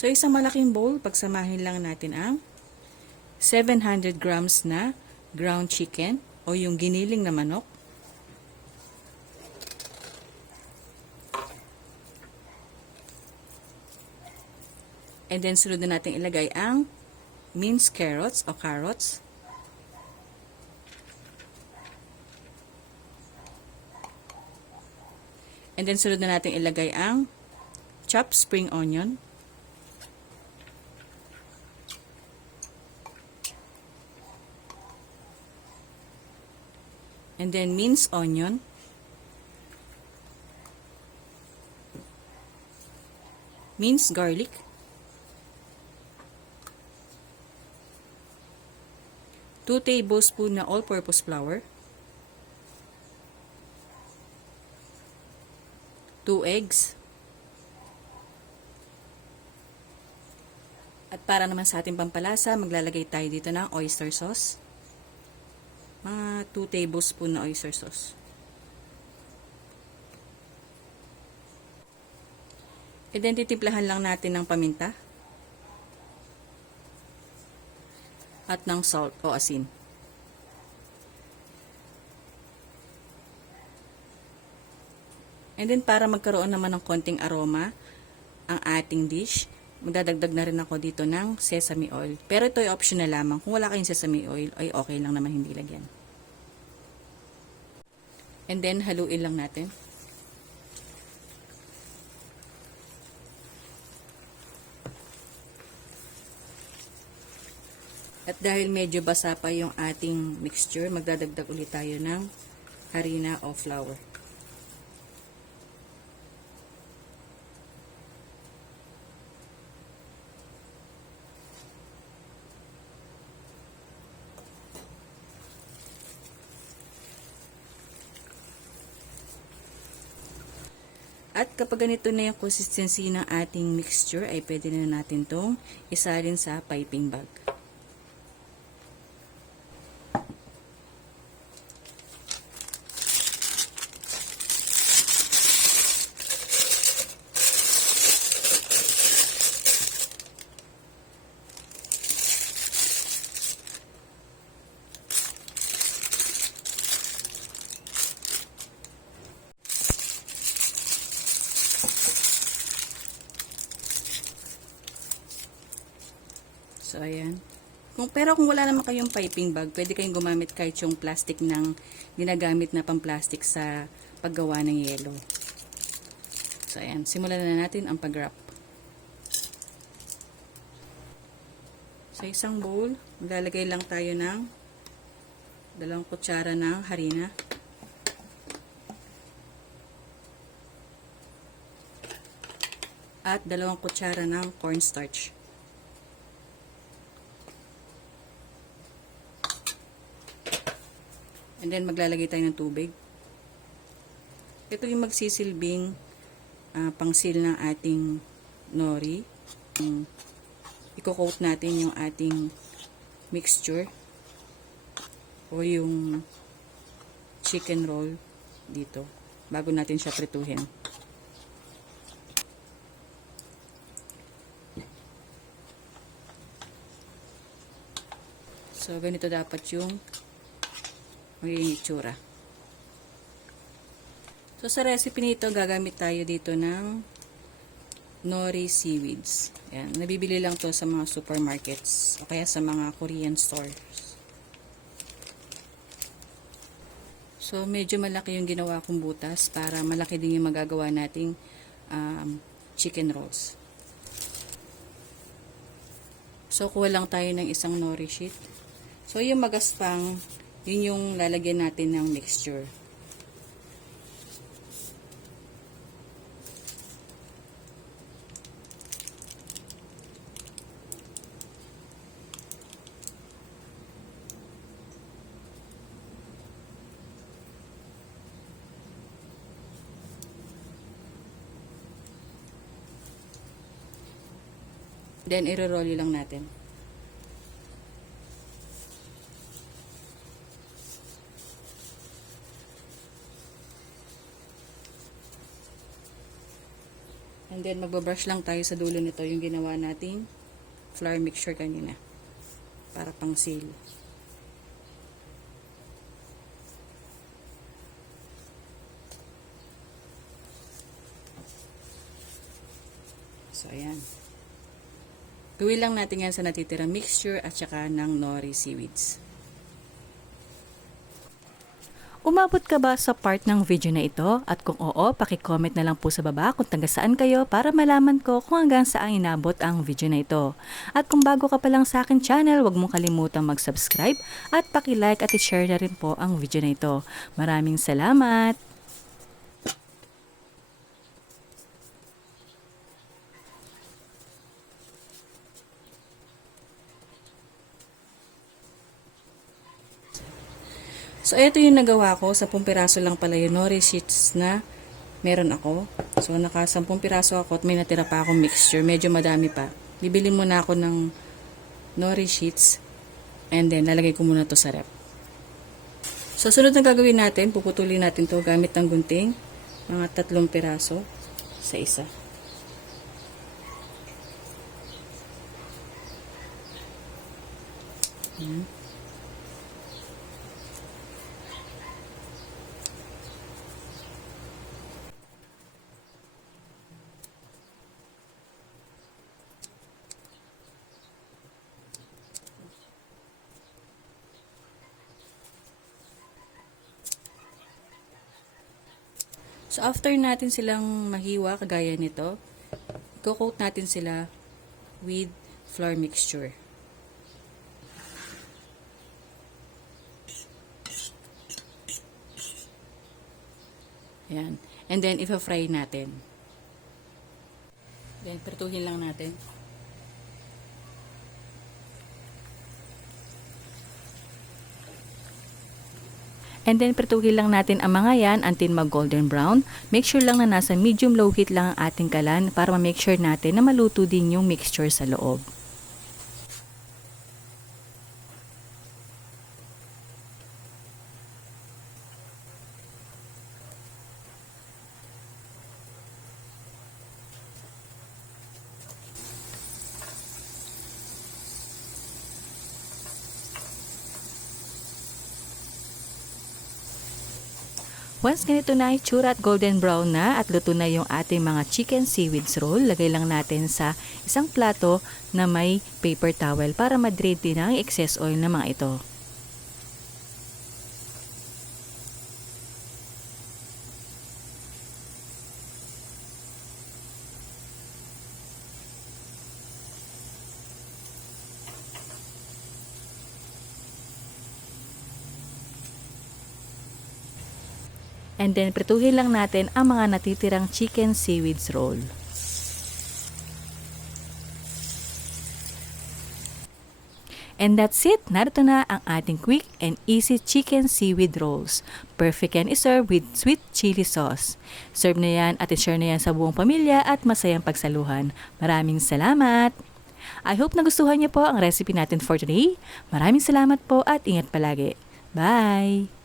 So, isang malaking bowl, pagsamahin lang natin ang 700 grams na ground chicken o yung giniling na manok. And then, sunod na natin ilagay ang minced carrots o carrots. And then, sunod na natin ilagay ang chopped spring onion. And then, minced onion. Minced garlic. Two tablespoon na all-purpose flour. Two eggs. At para naman sa ating pampalasa, maglalagay tayo dito ng oyster sauce. Mga 2 tablespoon na oyster sauce. E then, titimplahan lang natin ng paminta. At ng salt o asin. And then, para magkaroon naman ng konting aroma ang ating dish, magdadagdag na rin ako dito ng sesame oil. Pero ito ay optional lamang. Kung wala kayong sesame oil, ay okay lang naman hindi lagyan. And then, haluin lang natin. At dahil medyo basa pa yung ating mixture, magdadagdag ulit tayo ng harina o flour. At kapag ganito na yung consistency ng ating mixture, ay pwede na natin tong isalin sa piping bag. So, ayan. Kung, pero kung wala naman kayong piping bag, pwede kayong gumamit kahit yung plastic ng ginagamit na pang-plastic sa paggawa ng yelo. So, ayan. Simulan na natin ang pag-wrap. Sa isang bowl, maglalagay lang tayo ng dalawang kutsara ng harina. At dalawang kutsara ng cornstarch. And then, maglalagay tayo ng tubig. Ito yung magsisilbing uh, pangsil ng ating nori. Iko-coat natin yung ating mixture o yung chicken roll dito bago natin siya prituhin. So, ganito dapat yung magiging itsura. So, sa recipe nito, gagamit tayo dito ng nori seaweeds. Yan. Nabibili lang to sa mga supermarkets o kaya sa mga Korean stores. So, medyo malaki yung ginawa kong butas para malaki din yung magagawa nating um, chicken rolls. So, kuha lang tayo ng isang nori sheet. So, yung magaspang yun yung lalagyan natin ng mixture. Then, i-roll lang natin. And then, magbabrush lang tayo sa dulo nito yung ginawa nating flour mixture kanina. Para pang seal. So, ayan. Gawin lang natin yan sa natitirang mixture at saka ng nori seaweeds. Umabot ka ba sa part ng video na ito? At kung oo, pakicomment na lang po sa baba kung taga saan kayo para malaman ko kung hanggang saan inabot ang video na ito. At kung bago ka pa lang sa akin channel, huwag mong kalimutang mag-subscribe at paki-like at i-share na rin po ang video na ito. Maraming salamat! So, ito yung nagawa ko. Sa piraso lang pala yung nori sheets na meron ako. So, naka 10 piraso ako at may natira pa akong mixture. Medyo madami pa. Bibili muna ako ng nori sheets and then lalagay ko muna to sa rep. So, sunod na gagawin natin, puputulin natin to gamit ng gunting. Mga tatlong piraso sa isa. Ayan. So, after natin silang mahiwa, kagaya nito, i-coat natin sila with flour mixture. Ayan. And then, ipa-fry natin. Then, pertuhin lang natin. And then, prituhin lang natin ang mga yan until mag-golden brown. Make sure lang na nasa medium low heat lang ang ating kalan para ma-make sure natin na maluto din yung mixture sa loob. Once ganito na itsura at golden brown na at luto na yung ating mga chicken seaweeds roll, lagay lang natin sa isang plato na may paper towel para ma-drain din ang excess oil na mga ito. And then, prituhin lang natin ang mga natitirang chicken seaweeds roll. And that's it. Narito na ang ating quick and easy chicken seaweed rolls. Perfect yan iserve with sweet chili sauce. Serve na yan at i-share na yan sa buong pamilya at masayang pagsaluhan. Maraming salamat! I hope nagustuhan niyo po ang recipe natin for today. Maraming salamat po at ingat palagi. Bye!